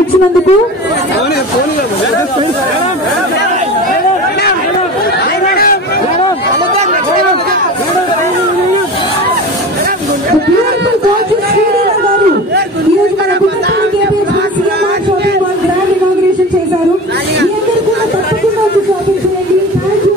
వచ్చినందుకు. ఈరోజు మన షాపింగ్ మాల్ గ్రాండ్ ఇనాగ్రేషన్ చేశారు. మీ అందరూ కూడా తప్పకుండా షాపింగ్ చేయండి. Thank you.